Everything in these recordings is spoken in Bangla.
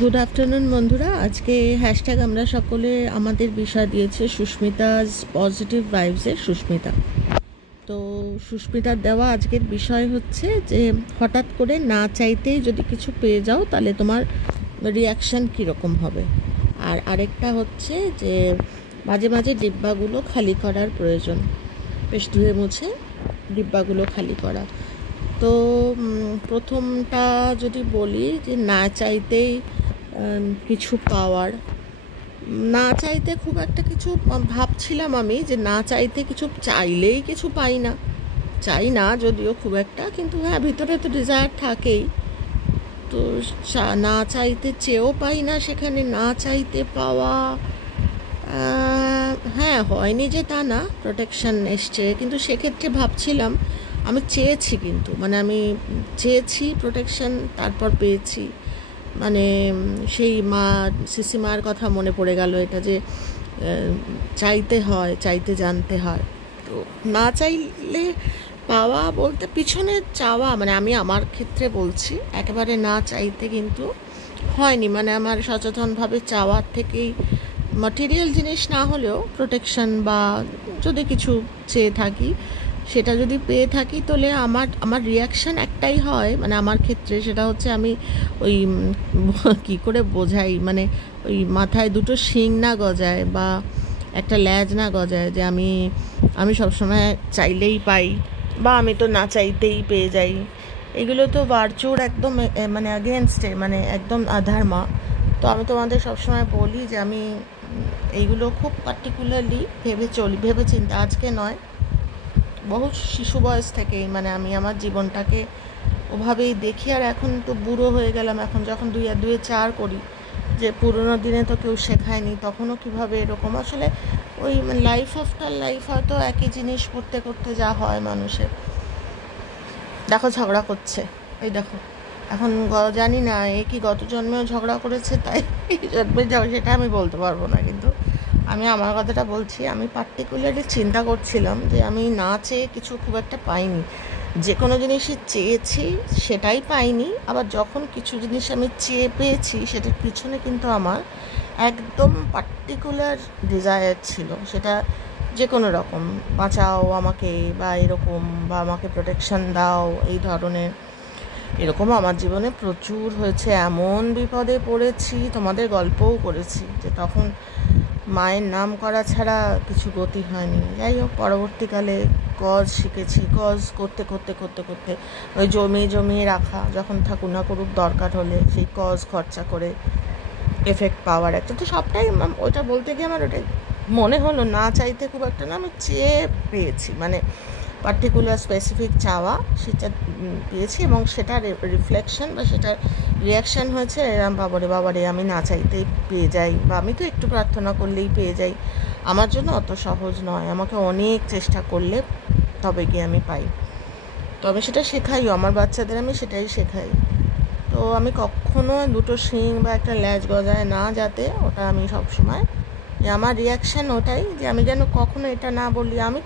গুড আফটারনুন বন্ধুরা। আজকে হ্যাশট্যাগ আমরা সকলে আমাদের বিষয় দিয়েছে সুস্মিতাজ পজিটিভ ভাইবসের সুস্মিতা। তো সুস্মিতার দেওয়া আজকের বিষয় হচ্ছে যে হঠাৎ করে না চাইতেই যদি কিছু পেয়ে যাও তাহলে তোমার রিয়াকশান কীরকম হবে। আর আরেকটা হচ্ছে যে মাঝে মাঝে ডিব্বাগুলো খালি করার প্রয়োজন, বেশ ধুয়ে মুছে ডিব্বাগুলো খালি করা। তো প্রথমটা যদি বলি যে না চাইতেই কিছু পাওয়ার, না চাইতে খুব একটা কিছু ভাবছিলাম আমি যে না চাইতে কিছু চাইলেই কিছু পাই না, চাই না যদিও খুব একটা, কিন্তু হ্যাঁ ভিতরে তো ডিজায়ার থাকেই। তো না চাইতে চেয়েও পাই না, সেখানে না চাইতে পাওয়া হ্যাঁ হয়নি যে তা না, প্রোটেকশন এসছে, কিন্তু সেক্ষেত্রে ভাবছিলাম আমি চেয়েছি, কিন্তু মানে আমি চেয়েছি প্রোটেকশন, তারপর পেয়েছি। মানে সেই সিসিমার কথা মনে পড়ে গেল, এটা যে চাইতে হয়, চাইতে জানতে হয়। তো না চাইলে পাওয়া বলতে পিছনে চাওয়া, মানে আমি আমার ক্ষেত্রে বলছি, একেবারে না চাইতে কিন্তু হয়নি, মানে আমার সচেতনভাবে চাওয়ার থেকেই ম্যাটেরিয়াল জিনিস না হলেও প্রোটেকশন বা যদি কিছু চেয়ে থাকি, সেটা যদি পেয়ে থাকি তাহলে আমার রিয়াকশান একটাই হয়, মানে আমার ক্ষেত্রে সেটা হচ্ছে আমি ওই কী করে বোঝাই, মানে ওই মাথায় দুটো শিং না গজায় বা একটা ল্যাজ না গজায় যে আমি সবসময় চাইলেই পাই বা আমি তো না চাইতেই পেয়ে যাই। এগুলো তো বারচোর একদম মানে অ্যাগেনস্টে, মানে একদম আধারমা। তো আমি তোমাদের সবসময় বলি যে আমি এইগুলো খুব পার্টিকুলারলি ভেবে চিন্তা, আজকে নয়, বহু শিশু বয়স থেকেই মানে আমি আমার জীবনটাকে ওভাবেই দেখি। আর এখন তো বুড়ো হয়ে গেলাম, এখন যখন 2 আর 2 4 করি, যে পুরোনো দিনে তো কেউ শেখায়নি, তখনও কীভাবে এরকম আসলে ওই লাইফ আফটার লাইফ হয়তো একই জিনিস করতে করতে যা হয় মানুষের। দেখো ঝগড়া করছে, এই দেখো এখন জানি না এ কি গত জন্মেও ঝগড়া করেছে তাই এই জন্মে সেটা আমি বলতে পারবো না, কিন্তু আমি আমার কথাটা বলছি। আমি পার্টিকুলারলি চিন্তা করছিলাম যে আমি না চেয়ে কিছু খুব একটা পাইনি, যে কোনো জিনিসই চেয়েছি সেটাই পাইনি, আবার যখন কিছু জিনিস আমি চেয়ে পেয়েছি সেটার পিছনে কিন্তু আমার একদম পার্টিকুলার ডিজায়ার ছিল, সেটা যে কোনো রকম, বাঁচাও আমাকে বা এরকম, বা আমাকে প্রোটেকশন দাও, এই ধরনের। এরকম আমার জীবনে প্রচুর হয়েছে, এমন বিপদে পড়েছি, তোমাদের গল্পও করেছি যে তখন মায়ের নাম করা ছাড়া কিছু গতি হয়নি। যাই হোক, পরবর্তীকালে কজ শিখেছি, কজ করতে করতে করতে করতে ওই জমিয়ে রাখা, যখন থাকুক না করুক দরকার হলে সেই কজ খরচা করে এফেক্ট পাওয়ার একটা, তো সবটাই ওটা বলতে গিয়ে আমার ওটাই মনে হলো না চাইতে খুব একটা না, আমি চেয়ে পেয়েছি, মানে পার্টিকুলার স্পেসিফিক চাওয়া সেটা পেয়েছি, এবং সেটার রিফ্লেকশন বা সেটার রিয়াকশান হয়েছে এরম বাবারে আমি না চাইতেই পেয়ে যাই, বা আমি তো একটু প্রার্থনা করলেই পেয়ে যাই। আমার জন্য অত সহজ নয়, আমাকে অনেক চেষ্টা করলে তবে গিয়ে আমি পাই। তবে সেটা শেখাইও আমার বাচ্চাদের, আমি সেটাই শেখাই। তো আমি কখনো দুটো শিং বা একটা ল্যাজ গজায় না, যাতে ওটা আমি সবসময় আমার রিয়াকশান ওটাই, যে আমি যেন কখনো এটা না বলি আমি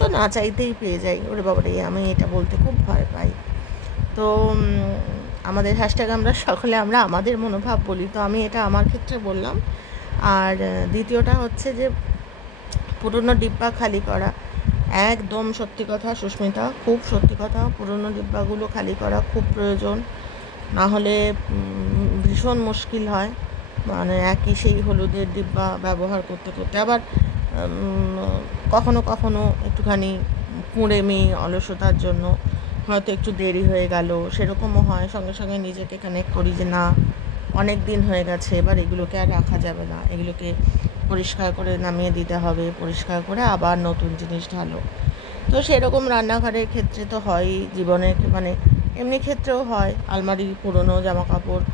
তো না চাইতেই পেয়ে যাই, ওরে বাবারে আমি এটা বলতে খুব ভয় পাই। তো আমাদের হ্যাশট্যাগ আমরা সকলে আমরা আমাদের মনোভাব বলি, তো আমি এটা আমার ক্ষেত্রে বললাম। আর দ্বিতীয়টা হচ্ছে যে পুরনো ডিব্বা খালি করা, একদম সত্যি কথা সুস্মিতা, খুব সত্যি কথা, পুরনো ডিব্বাগুলো খালি করা খুব প্রয়োজন, না হলে ভীষণ মুশকিল হয়। মানে একই সেই হলুদের ডিব্বা ব্যবহার করতে করতে আবার কখনো কখনো একটুখানি কুঁড়েমি অলসতার জন্য হয়তো একটু দেরি হয়ে গেল, সেরকমও হয়। সঙ্গে সঙ্গে নিজেকে কানেক্ট করি যে না, অনেক দিন হয়ে গেছে, এবার এগুলোকে আর রাখা যাবে না, এগুলোকে পরিষ্কার করে নামিয়ে দিতে হবে, পরিষ্কার করে আবার নতুন জিনিস ঢালো। তো সেরকম রান্নাঘরের ক্ষেত্রে তো হয়ই, জীবনের মানে এমনি ক্ষেত্রেও হয়, আলমারির পুরনো জামা কাপড়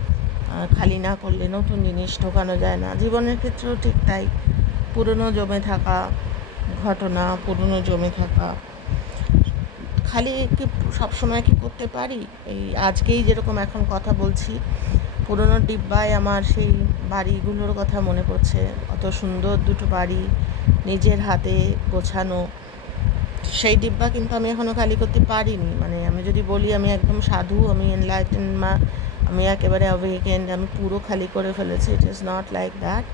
খালি না করলে নতুন জিনিস ঢোকানো যায় না, জীবনের ক্ষেত্রেও ঠিক তাই। পুরনো জমে থাকা ঘটনা, পুরনো জমে থাকা, খালি কি সবসময় কি করতে পারি? এই আজকেই যেরকম এখন কথা বলছি, পুরনো ডিব্বায় আমার সেই বাড়িগুলোর কথা মনে পড়ছে, অত সুন্দর দুটো বাড়ি নিজের হাতে গোছানো, সেই ডিব্বা কিন্তু আমি এখনও খালি করতে পারিনি। মানে আমি যদি বলি আমি একদম সাধু, আমি এনলাইটেন আমি একেবারে উইকেন্ড আমি পুরো খালি করে ফেলেছি। It is not like that.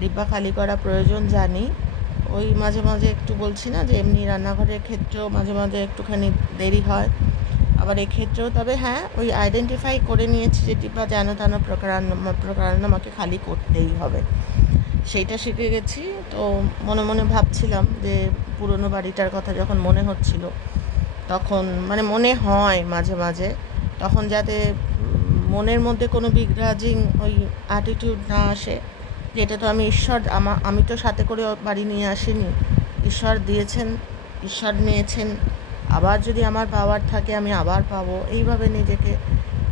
ডিব্বা খালি করা প্রয়োজন জানি, ওই মাঝে মাঝে একটু বলছি না যে এমনি রান্নাঘরের ক্ষেত্রেও মাঝে মাঝে একটুখানি দেরি হয়, আবার এক্ষেত্রেও। তবে হ্যাঁ, ওই আইডেন্টিফাই করে নিয়েছি যে ডিব্বা যেন তেন প্রকারান আমাকে খালি করতেই হবে, সেইটা শিখে গেছি। তো মনে মনে ভাবছিলাম যে পুরনো বাড়িটার কথা যখন মনে হচ্ছিল, তখন মানে মনে হয় মাঝে মাঝে, তখন যাতে মনের মধ্যে কোনো বিগ্রাজিং ওই অ্যাটিটিউড না আসে, যে এটা তো আমি ঈশ্বর, আমি তো সাথে করে বাড়ি নিয়ে আসিনি, ঈশ্বর দিয়েছেন, ঈশ্বর নিয়েছেন, আবার যদি আমার পাওয়ার থাকে আমি আবার পাবো, এইভাবে নিজেকে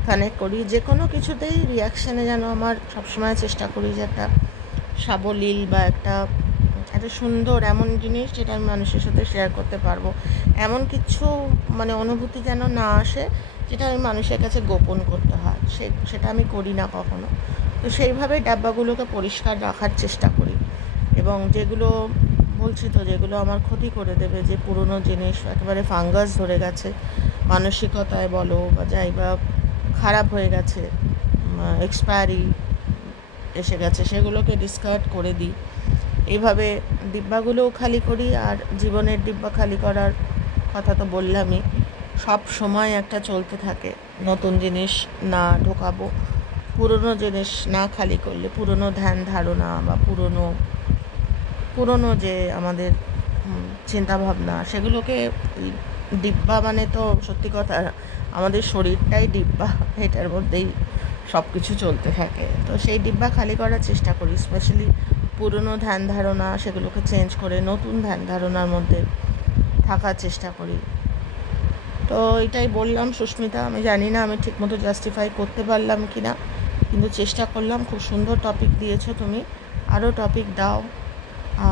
কানেক্ট করি। যে কোনো কিছুতেই রিয়াকশানে যেন আমার সবসময় চেষ্টা করি যে একটা সাবলীল বা একটা সুন্দর এমন জিনিস যেটা আমি মানুষের সাথে শেয়ার করতে পারবো, এমন কিছু মানে অনুভূতি যেন না আসে যেটা আমি মানুষের কাছে গোপন করতে হয়, সেটা আমি করি না কখনো। তো সেইভাবে ডাব্বাগুলোকে পরিষ্কার রাখার চেষ্টা করি। এবং যেগুলো বলছি তো, যেগুলো আমার ক্ষতি করে দেবে, যে পুরনো জিনিস একেবারে ফাঙ্গাস ধরে গেছে মানসিকতায় বলো বা যাই, বা খারাপ হয়ে গেছে, এক্সপায়ারি এসে গেছে, সেগুলোকে ডিসকার্ড করে দিই। এইভাবে ডিব্বাগুলোও খালি করি। আর জীবনের ডিব্বা খালি করার কথা তো বললামই, সব সময় একটা চলতে থাকে, নতুন জিনিস না ঢোকাবো, পুরনো জিনিস না খালি করলে, পুরনো ধ্যান ধারণা বা পুরনো যে আমাদের চিন্তাভাবনা, সেগুলোকে ডিব্বা মানে তো সত্যি কথা আমাদের শরীরটাই ডিব্বা, এটার মধ্যেই সব কিছু চলতে থাকে। তো সেই ডিব্বা খালি করার চেষ্টা করি, স্পেশালি পুরনো ধ্যান ধারণা সেগুলোকে চেঞ্জ করে নতুন ধ্যান ধারণার মধ্যে থাকার চেষ্টা করি। তো এটাই বললাম সুস্মিতা, আমি জানি না আমি ঠিকমতো জাস্টিফাই করতে পারলাম কি না, কিন্তু চেষ্টা করলাম। খুব সুন্দর টপিক দিয়েছো তুমি, আরও টপিক দাও।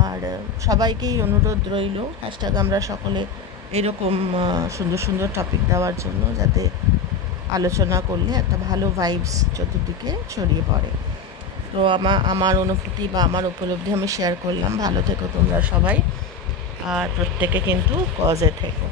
আর সবাইকেই অনুরোধ রইল হ্যাশট্যাগ আমরা সকলে এরকম সুন্দর সুন্দর টপিক দেওয়ার জন্য, যাতে আলোচনা করলে একটা ভালো ভাইবস চতুর্দিকে ছড়িয়ে পড়ে। তো আমার অনুভূতি বা আমার উপলব্ধি আমি শেয়ার করলাম। ভালো থেকো তোমরা সবাই, আর প্রত্যেকে কিন্তু কজে থেকো।